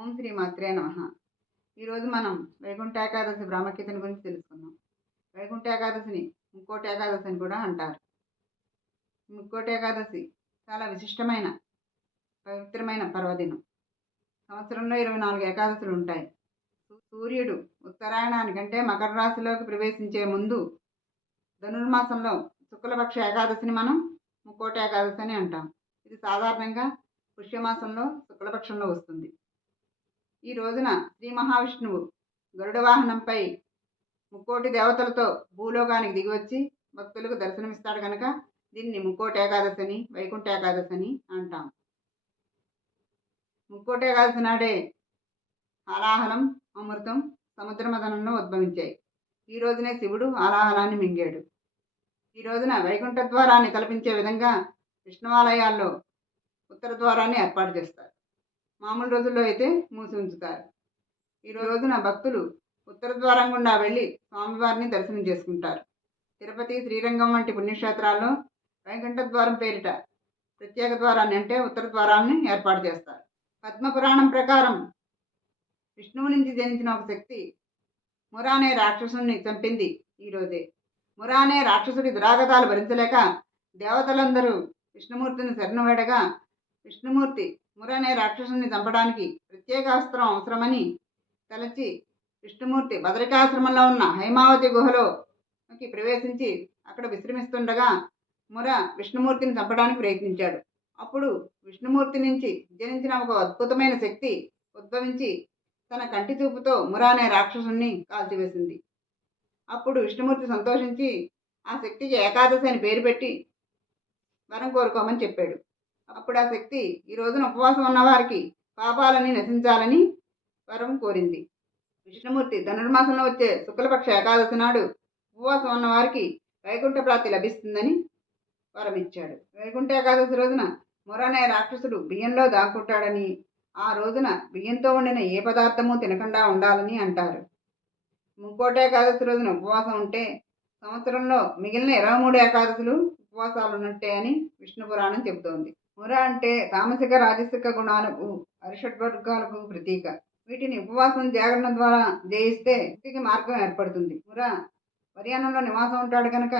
ఓం శ్రీ మాత్రే నమ. ఈరోజు మనం వైకుంఠ ఏకాదశి బ్రహ్మకీర్తన గురించి తెలుసుకుందాం. వైకుంఠ ఏకాదశిని ముక్కోటి ఏకాదశి అని కూడా అంటారు. ముక్కోటి ఏకాదశి చాలా విశిష్టమైన పవిత్రమైన పర్వదినం. సంవత్సరంలో ఇరవై నాలుగు ఏకాదశులు ఉంటాయి. సూర్యుడు ఉత్తరాయణానికంటే మకర రాశిలోకి ప్రవేశించే ముందు ధనుర్మాసంలో శుక్లపక్ష ఏకాదశిని మనం ముక్కోటి ఏకాదశి అని అంటాం. ఇది సాధారణంగా పుష్యమాసంలో శుక్లపక్షంలో వస్తుంది. ఈ రోజున శ్రీ మహావిష్ణువు గరుడ వాహనంపై ముక్కోటి దేవతలతో భూలోకానికి దిగివచ్చి భక్తులకు దర్శనమిస్తాడు కనుక దీన్ని ముక్కోటి ఏకాదశి అని వైకుంఠ ఏకాదశి అని అంటాం. ముక్కోటి ఏకాదశి నాడే హలాహలం అమృతం సముద్రమదనంలో ఉద్భవించాయి. ఈ రోజునే శివుడు ఆలాహలాన్ని మింగాడు. ఈ రోజున వైకుంఠ ద్వారాన్ని కల్పించే విధంగా విష్ణువాలయాల్లో ఉత్తర ద్వారాన్ని ఏర్పాటు చేస్తారు. మామూలు రోజుల్లో అయితే మూసి ఉంచుతారు. ఈ రోజున భక్తులు ఉత్తర ద్వారం గుండా వెళ్ళి స్వామివారిని దర్శనం చేసుకుంటారు. తిరుపతి శ్రీరంగం వంటి పుణ్యక్షేత్రాల్లో వైకుంఠ ద్వారం పేరిట ప్రత్యేక ద్వారాన్ని అంటే ఉత్తర ద్వారాన్ని ఏర్పాటు చేస్తారు. పద్మపురాణం ప్రకారం విష్ణువు నుంచి జనించిన ఒక శక్తి మురా అనే రాక్షసుని చంపింది ఈరోజే మురా అనే రాక్షసుడి దురాగతాలు భరించలేక దేవతలందరూ విష్ణుమూర్తిని శరణు వేడగా విష్ణుమూర్తి ముర అనే రాక్షసుని చంపడానికి ప్రత్యేక అస్త్రం అవసరమని తలచి విష్ణుమూర్తి భద్రికాశ్రమంలో ఉన్న హైమావతి గుహలోకి ప్రవేశించి అక్కడ విశ్రమిస్తుండగా ముర విష్ణుమూర్తిని చంపడానికి ప్రయత్నించాడు. అప్పుడు విష్ణుమూర్తి నుంచి జనించిన ఒక అద్భుతమైన శక్తి ఉద్భవించి తన కంటి చూపుతో ముర అనే రాక్షసుని కాల్చివేసింది. అప్పుడు విష్ణుమూర్తి సంతోషించి ఆ శక్తికి ఏకాదశి అని పేరు పెట్టి వరం కోరుకోమని చెప్పాడు. అప్పుడు ఆ శక్తి ఈ రోజున ఉపవాసం ఉన్నవారికి పాపాలని నశించాలని వరం కోరింది. విష్ణుమూర్తి ధనుర్మాసంలో వచ్చే శుక్లపక్ష ఏకాదశి నాడు ఉపవాసం ఉన్నవారికి వైకుంఠ ప్రాప్తి లభిస్తుందని వరం ఇచ్చాడు వైకుంఠ ఏకాదశి రోజున మురనే రాక్షసుడు బియ్యంలో దాక్కుంటాడని ఆ రోజున బియ్యంతో వండిన ఏ పదార్థము తినకుండా ఉండాలని అంటారు. ముక్కోట ఏకాదశి రోజున ఉపవాసం ఉంటే సంవత్సరంలో మిగిలిన ఇరవై మూడు ఏకాదశులు ఉపవాసాలు ఉన్నట్టే అని విష్ణు పురాణం చెబుతోంది. ముర అంటే తామసిక రాజసిక గుణాలకు అరిషడ్వర్గాలకు ప్రతీక. వీటిని ఉపవాసం జాగరణ ద్వారా జయిస్తే వ్యక్తికి మార్గం ఏర్పడుతుంది. ముర పర్యాణంలో నివాసం ఉంటాడు కనుక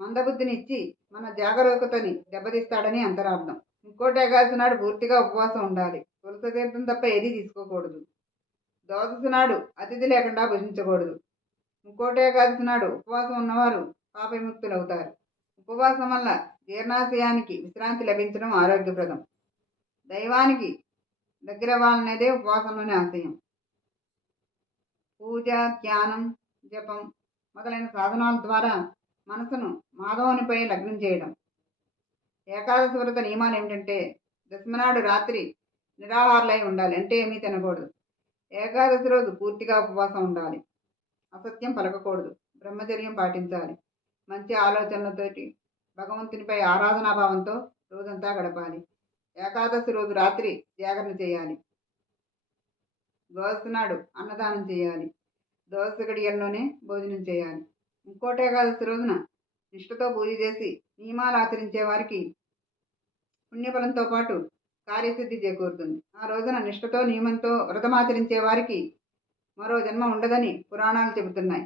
మందబుద్ధినిచ్చి మన జాగరూకతని దెబ్బతీస్తాడని అంతరార్థం. ఇంకోటి ఏకాదశి నాడు పూర్తిగా ఉపవాసం ఉండాలి. తులసి తీర్థం తప్ప ఏదీ తీసుకోకూడదు. ద్వాదశి నాడు అతిథి లేకుండా భుజించకూడదు. ఇంకోటి ఏకాదశి నాడు ఉపవాసం ఉన్నవారు పాపవిముక్తులవుతారు. ఉపవాసం వల్ల జీర్ణాశయానికి విశ్రాంతి లభించడం ఆరోగ్యప్రదం. దైవానికి దగ్గర వాళ్ళనేదే ఉపవాసంలోని ఆశయం. పూజ ధ్యానం జపం మొదలైన సాధనాల ద్వారా మనసును మాధవునిపై లగ్నం చేయడం. ఏకాదశి వ్రత నియమాలు ఏమిటంటే దశమనాడు రాత్రి నిరాహారులై ఉండాలి. అంటే ఏమీ తినకూడదు. ఏకాదశి రోజు పూర్తిగా ఉపవాసం ఉండాలి. అసత్యం పలకకూడదు. బ్రహ్మచర్యం పాటించాలి. మంచి ఆలోచనలతోటి భగవంతునిపై ఆరాధనాభావంతో రోజంతా గడపాలి. ఏకాదశి రోజు రాత్రి జాగరణ చేయాలి. ద్వాదశి నాడు అన్నదానం చేయాలి. ద్వాదశి గడియల్లోనే భోజనం చేయాలి. ఇంకోటి ఏకాదశి రోజున నిష్ఠతో పూజ చేసి నియమాలు ఆచరించే వారికి పుణ్యఫలంతో పాటు కార్యసిద్ధి చేకూరుతుంది. ఆ రోజున నిష్ఠతో నియమంతో వ్రతమాచరించే వారికి మరో జన్మ ఉండదని పురాణాలు చెబుతున్నాయి.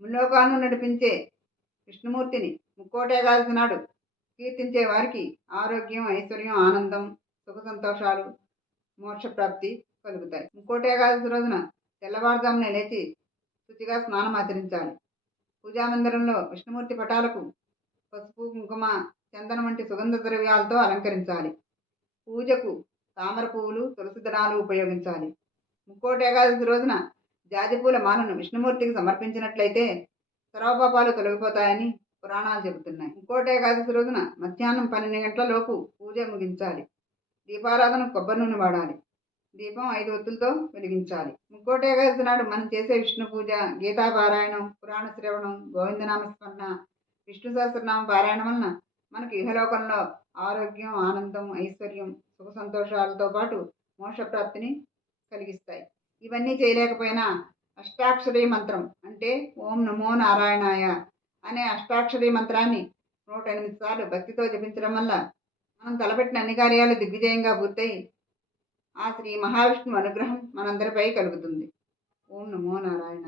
ముల్లోకాలను నడిపించే విష్ణుమూర్తిని ముక్కోటేకాదశి నాడు కీర్తించే వారికి ఆరోగ్యం ఐశ్వర్యం ఆనందం సుఖ సంతోషాలు మోక్షప్రాప్తి కలుగుతాయి. ముక్కోటేకాదశి రోజున తెల్లవారుజామున లేచి శుచిగా స్నానం ఆచరించాలి. పూజామందిరంలో విష్ణుమూర్తి పటాలకు పసుపు కుంకుమ చందనం వంటి సుగంధ ద్రవ్యాలతో అలంకరించాలి. పూజకు తామర పువ్వులు తులసి దళాలు ఉపయోగించాలి. ముక్కోటి ఏకాదశి రోజున జాజిపూల మాలను విష్ణుమూర్తికి సమర్పించినట్లయితే సర్వపాపాలు తొలగిపోతాయని పురాణాలు చెబుతున్నాయి. ఇంకోటే ఏకాదశి రోజున మధ్యాహ్నం పన్నెండు గంటల లోపు పూజ ముగించాలి. దీపారాధన కొబ్బరి నూనె వాడాలి. దీపం ఐదు ఒత్తులతో వెలిగించాలి. ముక్కోటి ఏకాదశి నాడు మనం చేసే విష్ణు పూజ గీతా పారాయణం పురాణ శ్రవణం గోవిందనామస్మరణ విష్ణు సహస్రనామ పారాయణం వలన మనకు ఇహలోకంలో ఆరోగ్యం ఆనందం ఐశ్వర్యం సుఖ సంతోషాలతో పాటు మోక్షప్రాప్తిని కలిగిస్తాయి. ఇవన్నీ చేయలేకపోయినా అష్టాక్షరీ మంత్రం అంటే ఓం నమో నారాయణాయ అనే అష్టాక్షరీ మంత్రాన్ని నూట ఎనిమిది సార్లు భక్తితో జపించడం వల్ల మనం తలపెట్టిన అన్ని కార్యాలు దిగ్విజయంగా పూర్తయి ఆ శ్రీ మహావిష్ణువు అనుగ్రహం మనందరిపై కలుగుతుంది. ఓం నమో నారాయణ